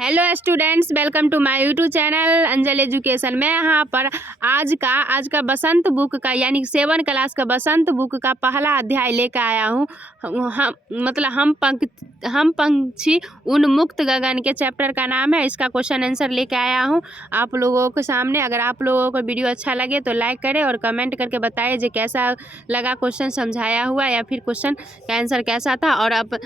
Hello students, welcome to my YouTube channel Anjal Education. मैं यहाँ पर आज का बसंत बुक का यानी 7 क्लास का बसंत बुक का पहला अध्याय लेकर आया हूँ। हम पंछी उन्मुक्त गगन के चैप्टर का नाम है। इसका क्वेश्चन आंसर लेके आया हूँ आप लोगों के सामने। अगर आप लोगों को वीडियो अच्छा लगे तो लाइक करें और कमेंट करके बताइए जो कैसा लगा क्वेश्चन समझाया हुआ या फिर क्वेश्चन का आंसर कैसा था। और अब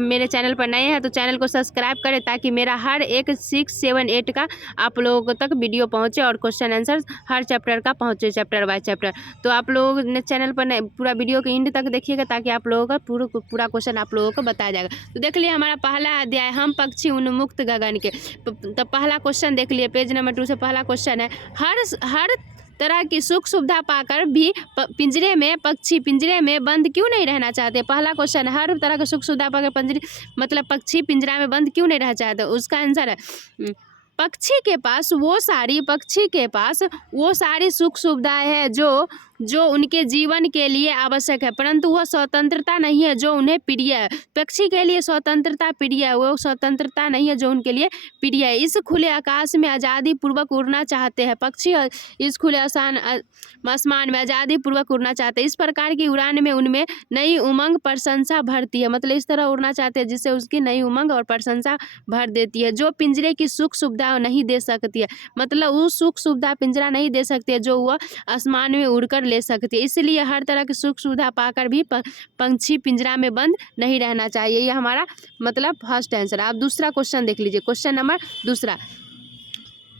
मेरे चैनल पर नए हैं तो चैनल को सब्सक्राइब करें ताकि मेरा हर एक 6, 7, 8 का आप लोगों तक वीडियो पहुंचे और क्वेश्चन आंसर हर चैप्टर का पहुंचे, चैप्टर बाय चैप्टर। तो आप लोग ने चैनल पर पूरा वीडियो के एंड तक देखिएगा ताकि आप लोगों का पूरा क्वेश्चन आप लोगों को बताया जाएगा। तो देख लिए हमारा पहला अध्याय हम पक्षी उन्मुक्त गगन के। तो पहला क्वेश्चन देख लिए, पेज नंबर 2 से पहला क्वेश्चन है। हर तरह की सुख सुविधा पाकर भी पिंजरे में बंद क्यों नहीं रहना चाहते। पहला क्वेश्चन, हर तरह की सुख सुविधा पाकर पक्षी पिंजरा में बंद क्यों नहीं रहना चाहते। उसका आंसर है पक्षी के पास वो सारी सुख सुविधाएं हैं जो उनके जीवन के लिए आवश्यक है, परंतु वह स्वतंत्रता नहीं है जो उन्हें प्रिय है। पक्षी के लिए स्वतंत्रता प्रिय है, वो स्वतंत्रता नहीं है जो उनके लिए प्रिय है। इस खुले आकाश में आज़ादी पूर्वक उड़ना चाहते हैं पक्षी, इस खुले आसमान में आज़ादी पूर्वक उड़ना चाहते हैं। इस प्रकार की उड़ान में उनमें नई उमंग प्रशंसा भरती है, मतलब इस तरह उड़ना चाहते हैं जिससे उसकी नई उमंग और प्रशंसा भर देती है, जो पिंजरे की सुख सुविधा नहीं दे सकती है। मतलब वो सुख सुविधा पिंजरा नहीं दे सकती है जो वह आसमान में उड़कर ले सकती है। इसलिए हर तरह की सुख सुविधा पाकर भी पंछी पिंजरा में बंद नहीं रहना चाहिए। ये हमारा मतलब फर्स्ट आंसर। आप दूसरा क्वेश्चन देख लीजिए, क्वेश्चन नंबर 2।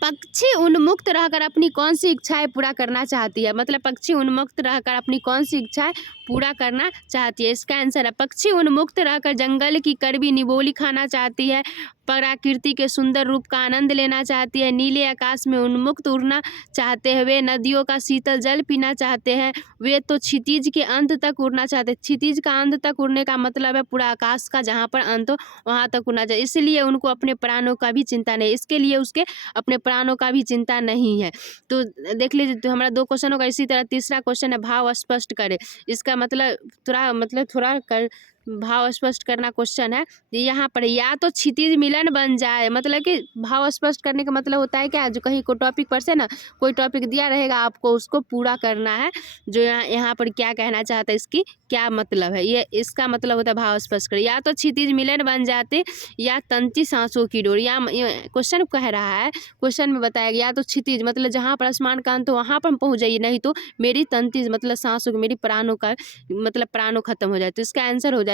पक्षी उन्मुक्त रहकर अपनी कौन सी इच्छाएं पूरा करना चाहती है। मतलब पक्षी उन्मुक्त रहकर अपनी कौन सी इच्छाएं पूरा करना चाहती है। इसका आंसर है पक्षी उन्मुक्त रहकर जंगल की कड़वी निबोली खाना चाहती है, प्रकृति के सुंदर रूप का आनंद लेना चाहती है, नीले आकाश में उन्मुक्त उड़ना चाहते हैं, वे नदियों का शीतल जल पीना चाहते हैं, वे तो क्षितिज के अंत तक उड़ना चाहते हैं। क्षितिज का अंत तक उड़ने का मतलब है पूरा आकाश का जहाँ पर अंत हो वहाँ तक उड़ना चाहिए। इसलिए उनको अपने प्राणों का भी चिंता नहीं, इसके लिए उसके अपने प्राणों का भी चिंता नहीं है। तो देख लीजिए, तो हमारा 2 क्वेश्चन होगा। इसी तरह तीसरा क्वेश्चन है भाव स्पष्ट करें। इसका मतलब थोड़ा भाव स्पष्ट करना क्वेश्चन है। यहाँ पर या तो क्षितिज मिलन बन जाए, मतलब कि भाव स्पष्ट करने का मतलब होता है क्या, जो कहीं को टॉपिक पर से ना कोई टॉपिक दिया रहेगा आपको उसको पूरा करना है, जो यहाँ पर क्या कहना चाहता है, इसकी क्या मतलब है, ये इसका मतलब होता है भाव स्पष्ट करें। या तो क्षितिज मिलन बन जाते या तंती सांसों की डोर। या क्वेश्चन कह रहा है, क्वेश्चन में बताया गया या तो क्षितिज मतलब जहाँ पर आसमान का अंत हो वहाँ पर पहुँच जाइए, नहीं तो मेरी तंती मतलब सांसों मेरी प्राणों का मतलब प्राणों खत्म हो जाए। तो इसका आंसर हो जाए,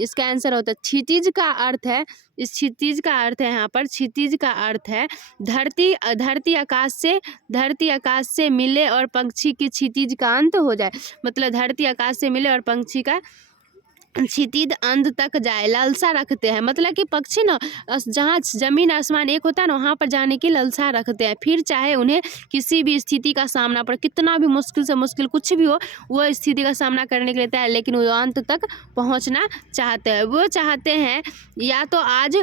इसका आंसर होता है क्षितिज का अर्थ है, इस क्षितिज का अर्थ है यहाँ पर क्षितिज का अर्थ है धरती आकाश से मिले और पंछी की क्षितिज का अंत हो जाए। मतलब धरती आकाश से मिले और पंछी का क्षितिज अंत तक जाए, लालसा रखते हैं। मतलब कि पक्षी ना जहाँ जमीन आसमान एक होता है ना वहाँ पर जाने की लालसा रखते हैं, फिर चाहे उन्हें किसी भी स्थिति का सामना पड़े, कितना भी मुश्किल से मुश्किल कुछ भी हो वो स्थिति का सामना करने के लिए तैयार, लेकिन वो अंत तक पहुँचना चाहते हैं। वो चाहते हैं या तो आज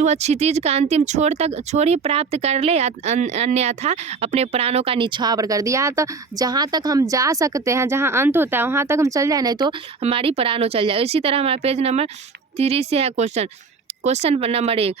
वह क्षितिज का अंतिम छोर ही प्राप्त कर ले, अन्यथा अपने प्राणों का निछावर कर दिया। तो जहाँ तक हम जा सकते हैं, जहाँ अंत होता है वहाँ तक हम चल जाए, नहीं तो हमारी प्राणों चल जाए। इसी तरह हमारा पेज नंबर 3 से है क्वेश्चन नंबर 1।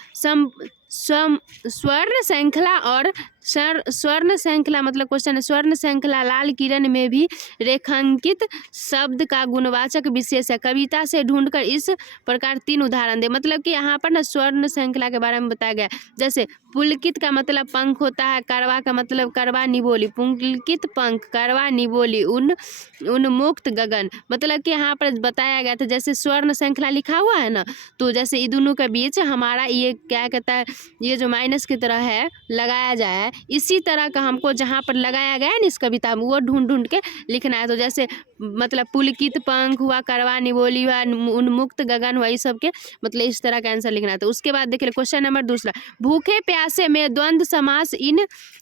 स्वर्ण श्रृंखला और स्वर्ण श्रृंखला मतलब क्वेश्चन है स्वर्ण श्रृंखला लाल किरण में भी रेखांकित शब्द का गुणवाचक विशेष है, कविता से ढूंढकर इस प्रकार 3 उदाहरण दे। मतलब कि यहाँ पर ना स्वर्ण श्रृंखला के बारे में बताया गया। जैसे पुलकित का मतलब पंख होता है, करवा का मतलब करवा निबोली, पुलकित पंख, करवा निबोली, उन्मुक्त गगन। मतलब कि यहाँ पर बताया गया था जैसे स्वर्ण श्रृंखला लिखा हुआ है ना, तो जैसे इन दोनों के बीच हमारा ये क्या कहता है, ये जो माइनस की तरह है लगाया जाए, इसी तरह का हमको जहाँ पर लगाया गया है ना इस कविता में वो ढूंढ के लिखना है। तो जैसे मतलब पुलकित पंख हुआ, करवा निबोली हुआ, उन्मुक्त गगन हुआ, इस सब के मतलब इस तरह का आंसर लिखना है। तो उसके बाद देखिए क्वेश्चन नंबर 2, भूखे प्यासे में द्वंद्व समास।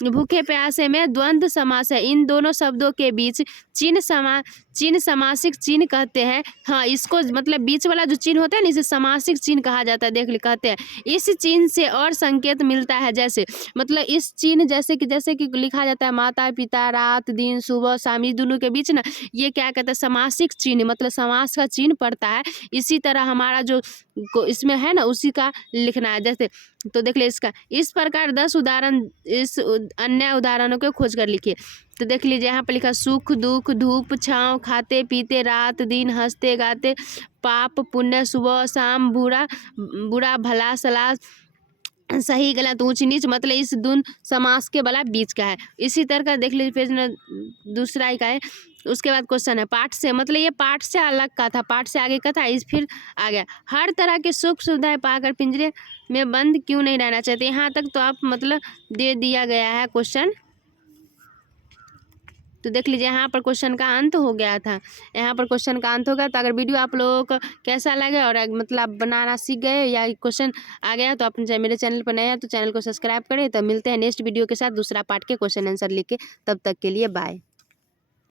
भूखे प्यासे में द्वंद्व समास है, इन दोनों शब्दों के बीच चिन्ह समासिक चिन्ह कहते हैं। हाँ, इसको मतलब बीच वाला जो चिन्ह होता है ना इसे समासिक चिन्ह कहा जाता है। देख ले कहते हैं इस चिन्ह से और संकेत मिलता है, जैसे मतलब इस चिन्ह जैसे कि लिखा जाता है माता पिता, रात दिन, सुबह शाम, इस दोनों के बीच ना ये क्या क्या कहते हैं समासिक चिन्ह, मतलब समास का चिन्ह पड़ता है। इसी तरह हमारा जो इसमें है ना उसी का लिखना है। जैसे तो देख ले इसका, इस प्रकार 10 उदाहरण, अन्य उदाहरणों को खोज कर लिखिए। तो देख लीजिए यहाँ पर लिखा सुख दुख, धूप छाँव, खाते पीते, रात दिन, हंसते गाते, पाप पुण्य, सुबह शाम, बुरा भला, सलाह, सही गलत, ऊंच नीच, मतलब इस दून समास के बला बीच का है। इसी तरह का देख लीजिए पेज में दूसरा ही का है। उसके बाद क्वेश्चन है पाठ से, मतलब ये पाठ से अलग का था, पाठ से आगे का था, इस फिर आ गया। हर तरह के सुख सुविधाएं पाकर पिंजरे में बंद क्यों नहीं रहना चाहते। यहाँ तक तो आप मतलब दे दिया गया है क्वेश्चन। तो देख लीजिए यहाँ पर क्वेश्चन का अंत हो गया था, यहाँ पर क्वेश्चन का अंत होगा। तो अगर वीडियो आप लोगों को कैसा लगे और मतलब बनाना सीख गए या क्वेश्चन आ गया तो अपने मेरे चैनल पर नए हैं तो चैनल को सब्सक्राइब करें। तो मिलते हैं नेक्स्ट वीडियो के साथ दूसरा पार्ट के क्वेश्चन आंसर लेके, तब तक के लिए बाय।